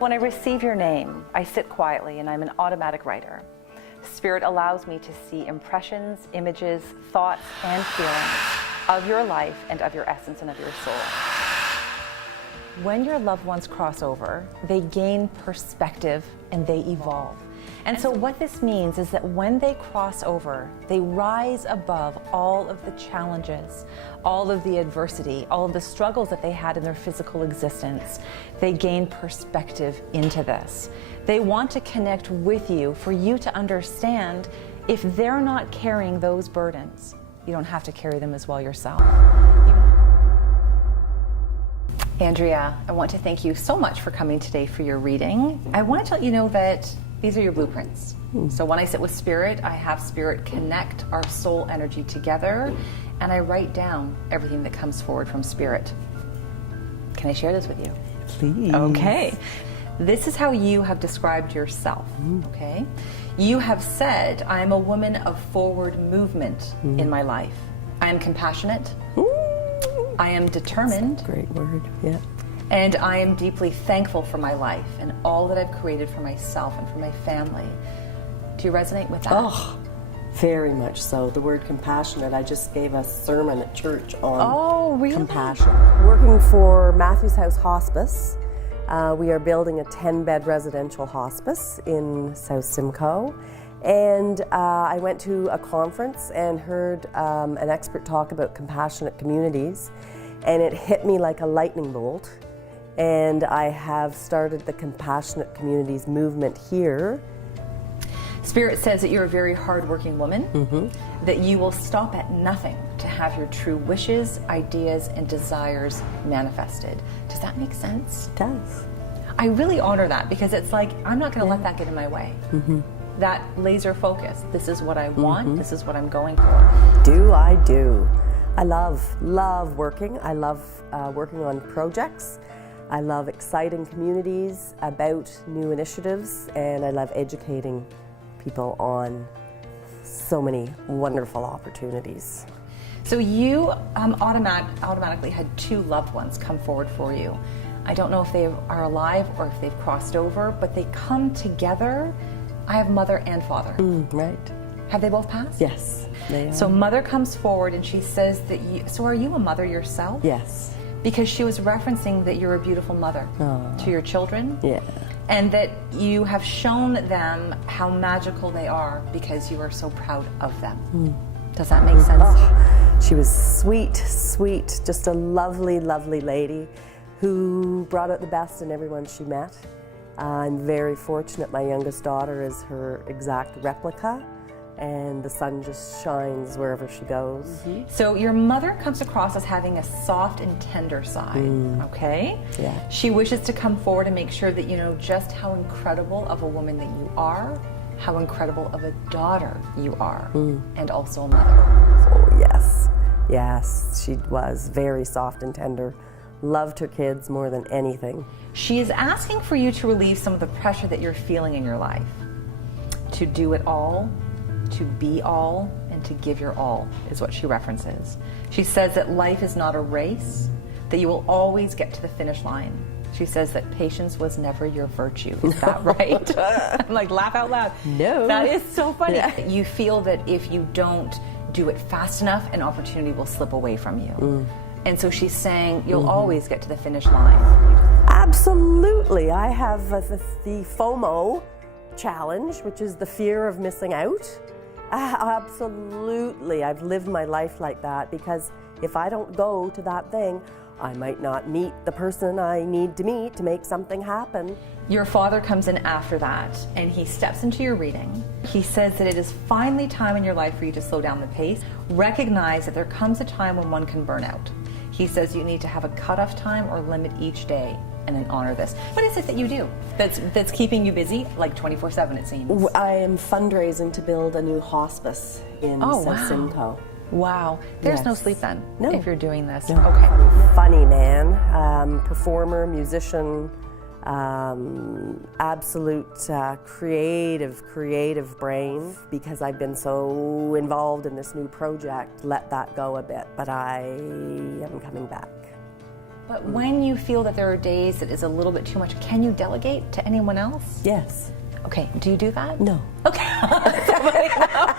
When I receive your name, I sit quietly and I'm an automatic writer. Spirit allows me to see impressions, images, thoughts, and feelings of your life and of your essence and of your soul. When your loved ones cross over, they gain perspective and they evolve. And so what this means is that when they cross over, they rise above all of the challenges, all of the adversity, all of the struggles that they had in their physical existence. They gain perspective into this. They want to connect with you for you to understand if they're not carrying those burdens, you don't have to carry them as well yourself. Andrea, I want to thank you so much for coming today for your reading. I want to let you know that these are your blueprints. So when I sit with Spirit, I have Spirit connect our soul energy together, and I write down everything that comes forward from Spirit. Can I share this with you? Please. Okay. This is how you have described yourself, okay? You have said, I am a woman of forward movement in my life. I am compassionate. I am determined. That's a great word, yeah. And I am deeply thankful for my life and all that I've created for myself and for my family. Do you resonate with that? Oh, very much so. The word compassionate, I just gave a sermon at church on compassion. Working for Matthew's House Hospice, we are building a 10-bed residential hospice in South Simcoe. And I went to a conference and heard an expert talk about compassionate communities, and it hit me like a lightning bolt. And I have started the Compassionate Communities movement here. Spirit says that you're a very hardworking woman, that you will stop at nothing to have your true wishes, ideas, and desires manifested. Does that make sense? It does. I really honor that because it's like, I'm not going to let that get in my way. That laser focus, this is what I want, this is what I'm going for. I do. I love working. I love working on projects. I love exciting communities about new initiatives, and I love educating people on so many wonderful opportunities. So you automatically had two loved ones come forward for you. I don't know if they are alive or if they've crossed over, but they come together. I have mother and father. Right. Have they both passed? Yes, they are. So mother comes forward and she says that so are you a mother yourself? Yes. Because she was referencing that you're a beautiful mother to your children. Yeah. And that you have shown them how magical they are because you are so proud of them. Does that make sense? Oh, she was sweet, just a lovely, lovely lady who brought out the best in everyone she met. I'm very fortunate. My youngest daughter is her exact replica, and the sun just shines wherever she goes. So your mother comes across as having a soft and tender side, okay? Yeah. She wishes to come forward and make sure that you know just how incredible of a woman that you are, how incredible of a daughter you are, and also a mother. Oh, yes. Yes, she was very soft and tender. Loved her kids more than anything. She is asking for you to relieve some of the pressure that you're feeling in your life. To do it all, to be all, and to give your all is what she references. She says that life is not a race, that you will always get to the finish line. She says that patience was never your virtue. Is that right? I'm like, laugh out loud. No. That is so funny. Yeah. You feel that if you don't do it fast enough, an opportunity will slip away from you. And so she's saying you'll always get to the finish line. Absolutely. I have the FOMO challenge, which is the fear of missing out. Absolutely. I've lived my life like that because if I don't go to that thing, I might not meet the person I need to meet to make something happen. Your father comes in after that and he steps into your reading. He says that it is finally time in your life for you to slow down the pace. Recognize that there comes a time when one can burn out. He says you need to have a cutoff time or limit each day and then honor this. What is it that you do that's keeping you busy, like 24/7 it seems? I am fundraising to build a new hospice in South Simcoe. Wow. There's no Yes. sleep then No. if you're doing this. No. Okay. Funny man, performer, musician, absolute creative brain. Because I've been so involved in this new project, let that go a bit, but I am coming back. But when you feel that there are days that is a little bit too much, can you delegate to anyone else? Yes. Okay, do you do that? No. Okay. I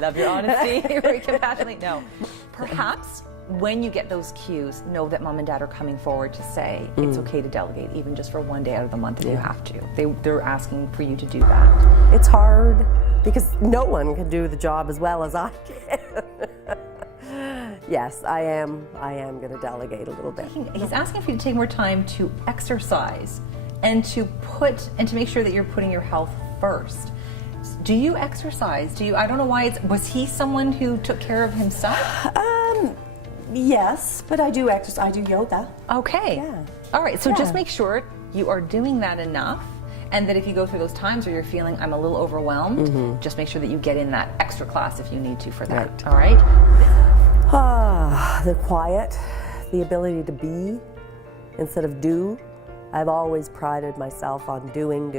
love your honesty, very compassionately. No. Perhaps when you get those cues, know that mom and dad are coming forward to say it's okay to delegate, even just for one day out of the month if you have to. They're asking for you to do that. It's hard because no one can do the job as well as I can. Yes, I am going to delegate a little bit. He's asking for you to take more time to exercise and to make sure that you're putting your health first. Do you exercise? I don't know why was he someone who took care of himself? Yes, but I do exercise. I do yoga. Okay. Yeah. All right, so just make sure you are doing that enough, and that if you go through those times where you're feeling I'm a little overwhelmed, just make sure that you get in that extra class if you need to for that. Right. All right? The quiet, the ability to be instead of do. I've always prided myself on doing.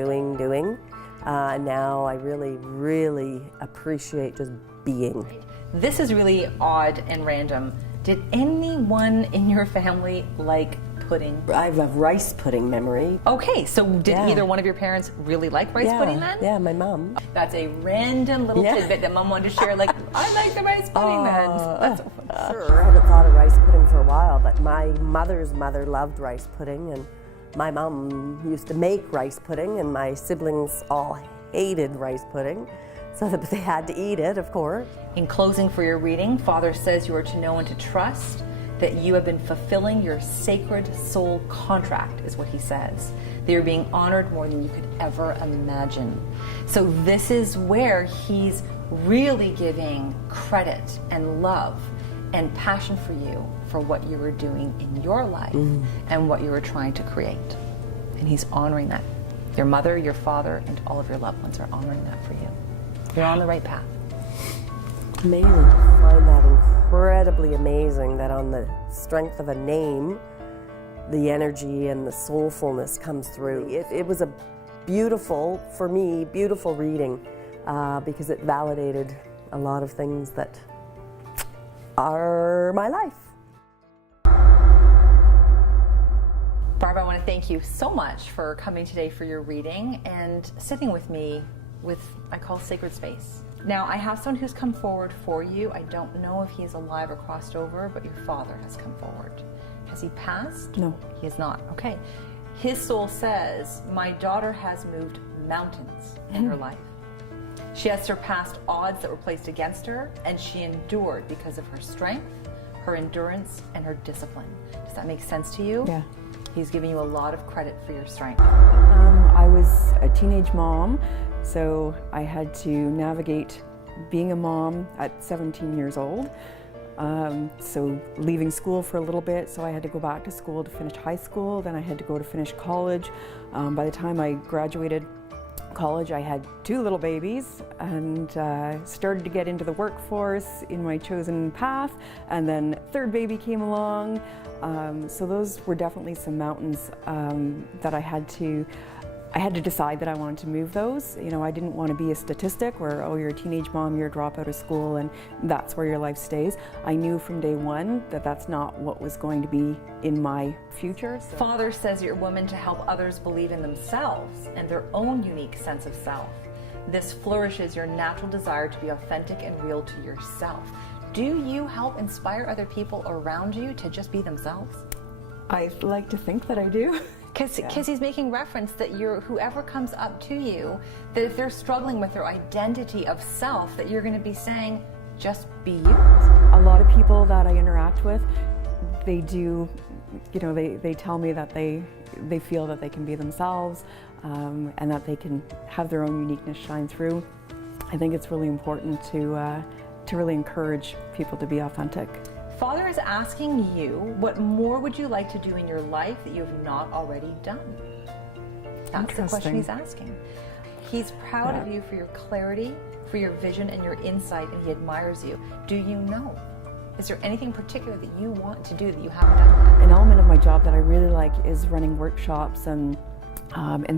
Now I really, really appreciate just being. This is really odd and random. Did anyone in your family like pudding? I have a rice pudding memory. Okay, so did either one of your parents really like rice pudding then? Yeah, my mom. That's a random little tidbit that mom wanted to share, like, I like the rice pudding then. That's sure, I haven't thought of rice pudding for a while, but my mother's mother loved rice pudding, and my mom used to make rice pudding, and my siblings all hated rice pudding. So that they had to eat it, of course. In closing for your reading, Father says you are to know and to trust that you have been fulfilling your sacred soul contract, is what he says. That you're being honored more than you could ever imagine. So this is where he's really giving credit and love and passion for you for what you were doing in your life and what you were trying to create. And he's honoring that. Your mother, your father, and all of your loved ones are honoring that for you. You're on the right path. Amazing. I find that incredibly amazing that on the strength of a name, the energy and the soulfulness comes through. It was a beautiful, for me, beautiful reading because it validated a lot of things that are my life. Barbara, I want to thank you so much for coming today for your reading and sitting with me with, I call, sacred space. Now, I have someone who's come forward for you. I don't know if he's alive or crossed over, but your father has come forward. Has he passed? No. He has not. Okay. His soul says, my daughter has moved mountains in her life. She has surpassed odds that were placed against her, and she endured because of her strength, her endurance, and her discipline. Does that make sense to you? Yeah. He's giving you a lot of credit for your strength. I was a teenage mom, so I had to navigate being a mom at 17 years old. So leaving school for a little bit, so I had to go back to school to finish high school, then I had to go to finish college. By the time I graduated college, I had 2 little babies and started to get into the workforce in my chosen path, and then 3rd baby came along. So those were definitely some mountains that I had to decide that I wanted to move those. You know, I didn't want to be a statistic where, oh, you're a teenage mom, you're a dropout of school, and that's where your life stays. I knew from day one that that's not what was going to be in my future. So. Father says you're a woman to help others believe in themselves and their own unique sense of self. This flourishes your natural desire to be authentic and real to yourself. Do you help inspire other people around you to just be themselves? I like to think that I do. Because he's making reference that whoever comes up to you, that if they're struggling with their identity of self, that you're going to be saying, just be you. A lot of people that I interact with, they do, you know, they tell me that they feel that they can be themselves and that they can have their own uniqueness shine through. I think it's really important to really encourage people to be authentic. Father is asking you, what more would you like to do in your life that you have not already done? That's the question he's asking. He's proud of you for your clarity, for your vision and your insight, and he admires you. Do you know? Is there anything particular that you want to do that you haven't done yet? An element of my job that I really like is running workshops and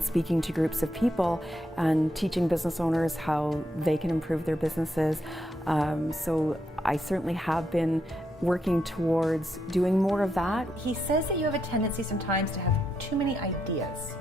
speaking to groups of people and teaching business owners how they can improve their businesses. So I certainly have been working towards doing more of that. He says that you have a tendency sometimes to have too many ideas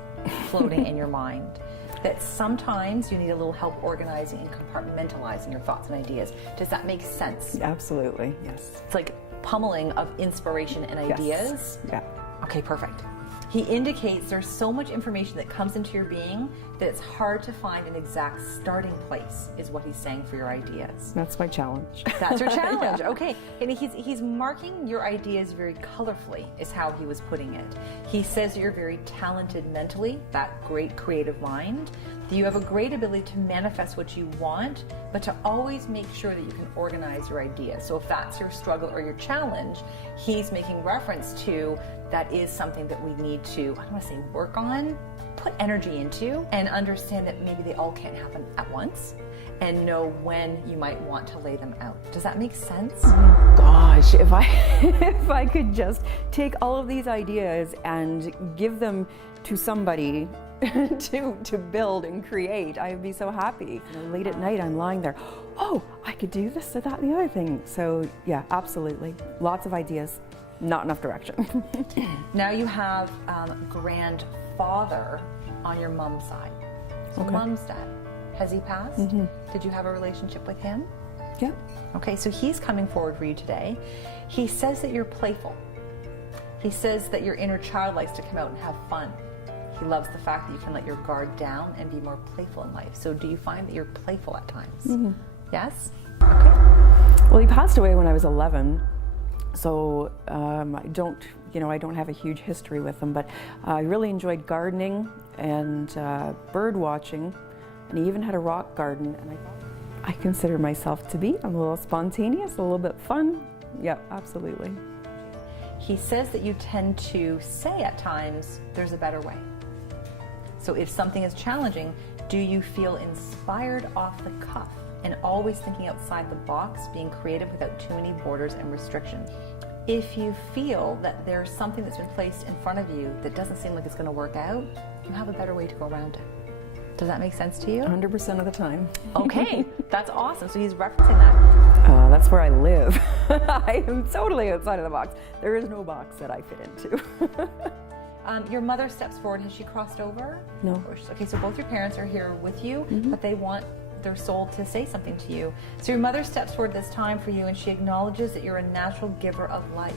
floating in your mind, that sometimes you need a little help organizing and compartmentalizing your thoughts and ideas. Does that make sense? Absolutely, yes. It's like pummeling of inspiration and ideas. Yeah. Okay, perfect. He indicates there's so much information that comes into your being that it's hard to find an exact starting place, is what he's saying for your ideas. That's my challenge. That's your challenge. Yeah. Okay. And he's marking your ideas very colorfully, is how he was putting it. He says that you're very talented mentally, that great creative mind. That you have a great ability to manifest what you want, but to always make sure that you can organize your ideas. So if that's your struggle or your challenge, he's making reference to that is something that we need to, I don't want to say work on, put energy into, and understand that maybe they all can't happen at once, and know when you might want to lay them out. Does that make sense? Gosh, if I could just take all of these ideas and give them to somebody to build and create, I would be so happy. You know, late at night, I'm lying there, oh, I could do this, or that, and the other thing. So yeah, absolutely. Lots of ideas, not enough direction. Now you have grandfather on your mom's side. So Okay. mom's dad, has he passed? Mm-hmm. Did you have a relationship with him? Yeah. Okay, so he's coming forward for you today. He says that you're playful. He says that your inner child likes to come out and have fun. He loves the fact that you can let your guard down and be more playful in life. So do you find that you're playful at times? Mm-hmm. Yes? Okay. Well, he passed away when I was 11, so I don't have a huge history with him, but I really enjoyed gardening and bird watching, and he even had a rock garden, and I consider myself to be, I'm a little spontaneous, a little bit fun. Yeah, absolutely. He says that you tend to say at times, there's a better way. So if something is challenging, do you feel inspired off the cuff and always thinking outside the box, being creative without too many borders and restrictions? If you feel that there's something that's been placed in front of you that doesn't seem like it's going to work out, you have a better way to go around it. Does that make sense to you? 100% of the time. Okay, that's awesome. So he's referencing that. That's where I live. I am totally outside of the box. There is no box that I fit into. Your mother steps forward. Has she crossed over? No. Okay, so both your parents are here with you, Mm-hmm. but they want their soul to say something to you. So your mother steps forward this time for you, and she acknowledges that you're a natural giver of life,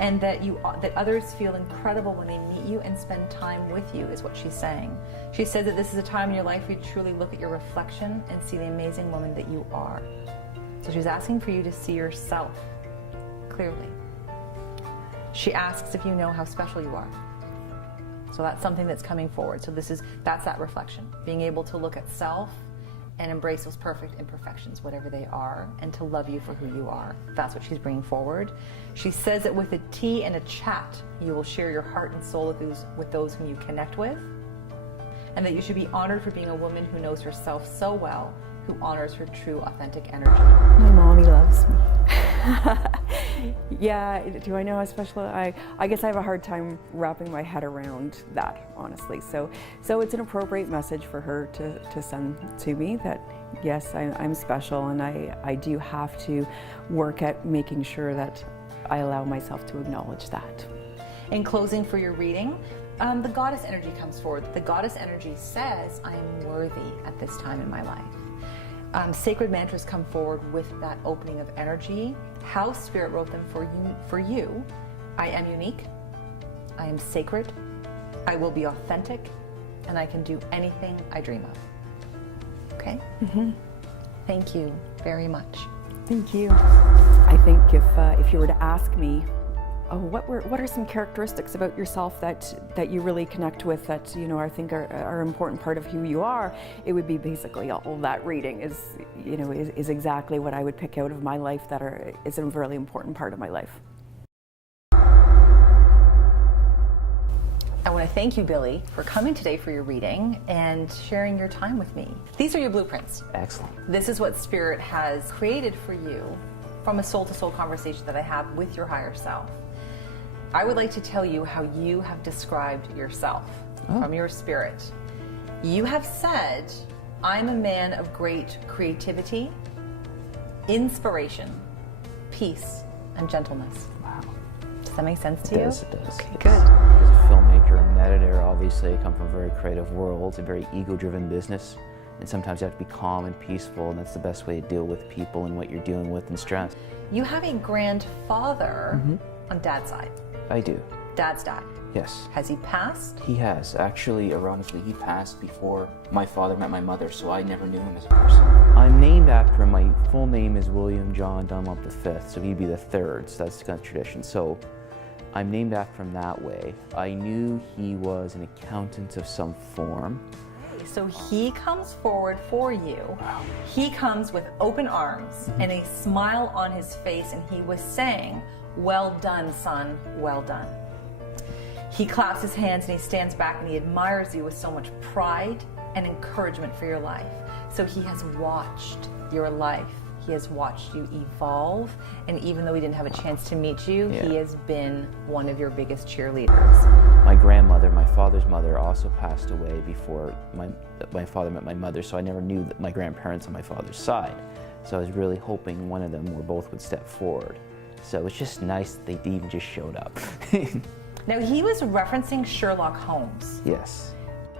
and that others feel incredible when they meet you and spend time with you, is what she's saying. She said that this is a time in your life where you truly look at your reflection and see the amazing woman that you are. So she's asking for you to see yourself clearly. She asks if you know how special you are. So that's something that's coming forward. So that's that reflection, being able to look at self and embrace those perfect imperfections, whatever they are, and to love you for who you are. That's what she's bringing forward. She says that with a tea and a chat, you will share your heart and soul with those whom you connect with, and that you should be honored for being a woman who knows herself so well, who honors her true, authentic energy. My mommy loves me. Yeah, do I know how special I guess I have a hard time wrapping my head around that, honestly. So it's an appropriate message for her to send to me that, yes, I'm special, and I do have to work at making sure that I allow myself to acknowledge that. In closing for your reading, the goddess energy comes forward. The goddess energy says, I am worthy at this time in my life. Sacred mantras come forward with that opening of energy. How Spirit wrote them for you. I am unique. I am sacred. I will be authentic. And I can do anything I dream of. Okay? Mm-hmm. Thank you very much. Thank you. I think if you were to ask me, what are some characteristics about yourself that you really connect with, that I think are an important part of who you are, it would be basically all that reading is exactly what I would pick out of my life is a really important part of my life. I want to thank you, Billy, for coming today for your reading and sharing your time with me. These are your blueprints. Excellent. This is what Spirit has created for you from a soul-to-soul conversation that I have with your higher self. I would like to tell you how you have described yourself from your spirit. You have said, I'm a man of great creativity, inspiration, peace, and gentleness. Wow. Does that make sense to It you? does, it does. Okay, It good. does. As a filmmaker and an editor, obviously I come from a very creative world. It's a very ego-driven business, and sometimes you have to be calm and peaceful, and that's the best way to deal with people and what you're dealing with and stress. You have a grandfather on Dad's side. I do. Dad's dad. Yes. Has he passed? He has. Actually, ironically, he passed before my father met my mother, so I never knew him as a person. I'm named after him. My full name is William John Dunlop V, so he'd be the third, so that's kind of tradition. So I'm named after him that way. I knew he was an accountant of some form. So he comes forward for you. Wow. He comes with open arms and a smile on his face, and he was saying, "Well done, son, well done." He claps his hands and he stands back and he admires you with so much pride and encouragement for your life. So he has watched your life. He has watched you evolve, and even though he didn't have a chance to meet you, he has been one of your biggest cheerleaders. My grandmother, my father's mother, also passed away before my father met my mother, so I never knew that my grandparents on my father's side. So I was really hoping one of them or both would step forward. So it was just nice that they even just showed up. Now, he was referencing Sherlock Holmes. Yes.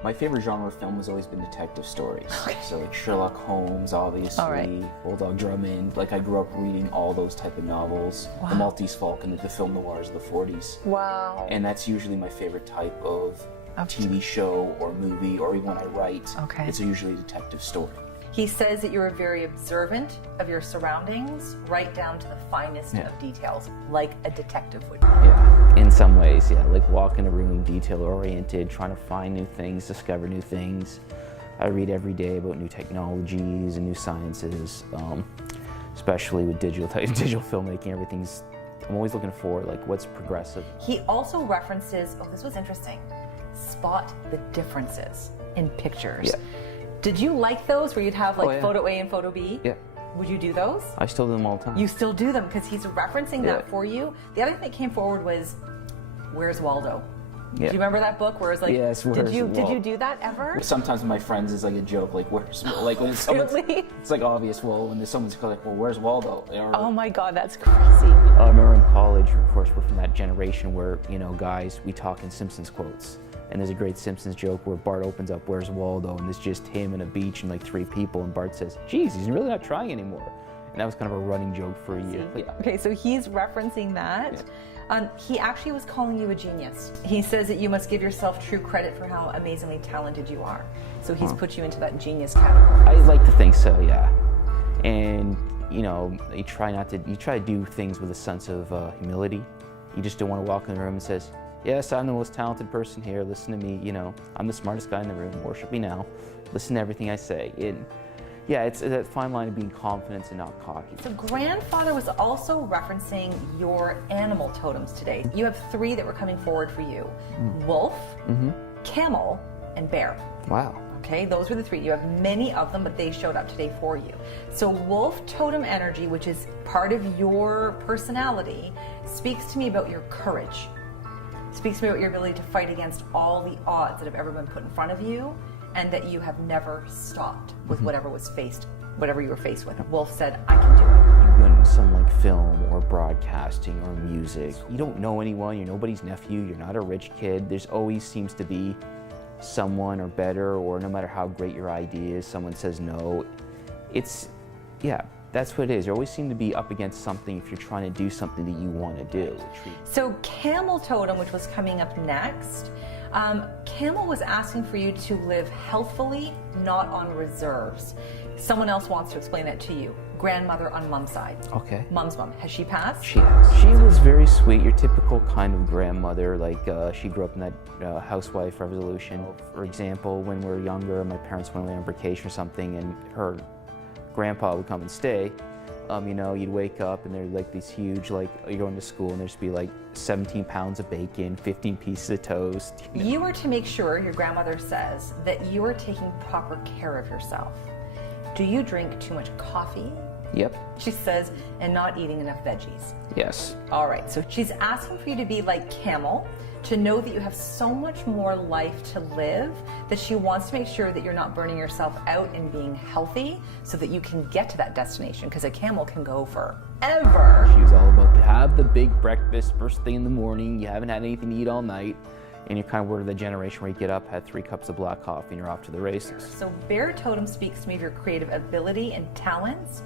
My favorite genre of film has always been detective stories. So like Sherlock Holmes, obviously, Bulldog Drummond. Like I grew up reading all those type of novels. Wow. The Maltese Falcon, the film noirs of the 40s. Wow. And that's usually my favorite type of TV show or movie, or even when I write, it's usually a detective story. He says that you're very observant of your surroundings, right down to the finest of details, like a detective would be. Yeah, in some ways, yeah. Like walk in a room, detail-oriented, trying to find new things, discover new things. I read every day about new technologies and new sciences, especially with digital filmmaking. I'm always looking for like what's progressive. He also references, this was interesting, spot the differences in pictures. Yeah. Did you like those where you'd have like photo A and photo B? Yeah. Would you do those? I still do them all the time. You still do them because he's referencing that for you. The other thing that came forward was, "Where's Waldo?" Do you remember that book where it's like, did you do that ever? Sometimes with my friends it's like a joke, like where's like when Really? it's like obvious. Well, when someone's like, well, where's Waldo? Oh my God, that's crazy. I remember in college, of course, we're from that generation where guys, we talk in Simpsons quotes. And there's a great Simpsons joke where Bart opens up, "Where's Waldo?" and it's just him and a beach and like 3 people, and Bart says, "Geez, he's really not trying anymore." And that was kind of a running joke for a year. Okay, so he's referencing that. He actually was calling you a genius. He says that you must give yourself true credit for how amazingly talented you are. So he's put you into that genius category. I like to think so, yeah. And you try to do things with a sense of humility. You just don't want to walk in the room and says, "Yes, I'm the most talented person here. Listen to me. I'm the smartest guy in the room. Worship me now. Listen to everything I say." It's that fine line of being confident and not cocky. So grandfather was also referencing your animal totems today. You have 3 that were coming forward for you: wolf, camel, and bear. Wow. Okay, those were the 3. You have many of them, but they showed up today for you. So wolf totem energy, which is part of your personality, speaks to me about your courage. Speaks to me about your ability to fight against all the odds that have ever been put in front of you, and that you have never stopped with whatever you were faced with. Wolf said, "I can do it." You've done some like film or broadcasting or music. You don't know anyone, you're nobody's nephew, you're not a rich kid. There's always seems to be someone or better, or no matter how great your idea is, someone says no. That's what it is. You always seem to be up against something if you're trying to do something that you want to do. So camel totem, which was coming up next, camel was asking for you to live healthfully, not on reserves. Someone else wants to explain that to you. Grandmother on mom's side. Okay. Mom's mom. Has she passed? She has. She was very sweet, your typical kind of grandmother. Like she grew up in that housewife revolution. For example, when we were younger, my parents went away on vacation or something, and her grandpa would come and stay. You'd wake up and there'd like these huge, like you're going to school and there'd just be like 17 pounds of bacon, 15 pieces of toast. You are to make sure, your grandmother says, that you are taking proper care of yourself. Do you drink too much coffee? Yep. She says, and not eating enough veggies. Yes. All right, so she's asking for you to be like Camel, to know that you have so much more life to live, that she wants to make sure that you're not burning yourself out and being healthy so that you can get to that destination, because a camel can go forever. She was all about to have the big breakfast first thing in the morning, you haven't had anything to eat all night, and you're kind of word of the generation where you get up, had 3 cups of black coffee, and you're off to the races. So Bear Totem speaks to me of your creative ability and talents,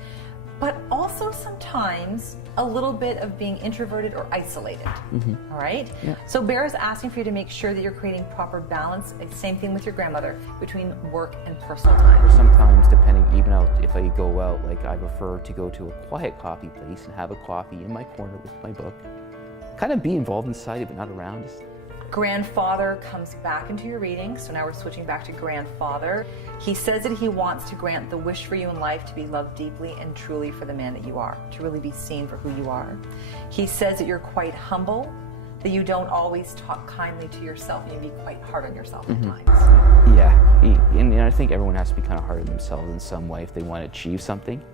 but also sometimes a little bit of being introverted or isolated. All right? Yeah. So Bear is asking for you to make sure that you're creating proper balance, same thing with your grandmother, between work and personal time. Sometimes, depending, even out if I go out, like I prefer to go to a quiet coffee place and have a coffee in my corner with my book. Kind of be involved inside it, but not around. Grandfather comes back into your reading, so now we're switching back to grandfather. He says that he wants to grant the wish for you in life to be loved deeply and truly for the man that you are, to really be seen for who you are. He says that you're quite humble, that you don't always talk kindly to yourself, and you be quite hard on yourself at times. Yeah, and I think everyone has to be kind of hard on themselves in some way if they want to achieve something.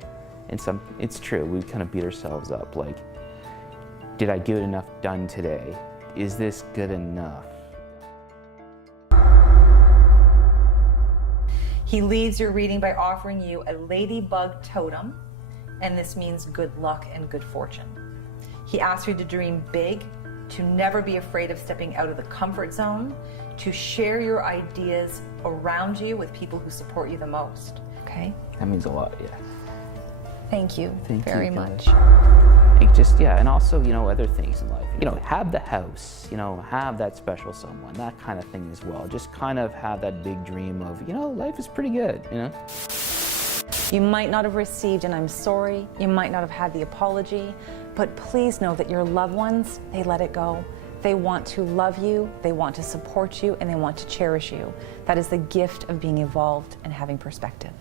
And it's true, we kind of beat ourselves up, like, did I get enough done today? Is this good enough? He leads your reading by offering you a ladybug totem, and this means good luck and good fortune. He asks you to dream big, to never be afraid of stepping out of the comfort zone, to share your ideas around you with people who support you the most. Okay? That means a lot, yeah. Thank you very much. And also, other things in life. Have the house, have that special someone, that kind of thing as well. Just kind of have that big dream of, life is pretty good, You might not have received an I'm sorry, you might not have had the apology, but please know that your loved ones, they let it go. They want to love you, they want to support you, and they want to cherish you. That is the gift of being evolved and having perspective.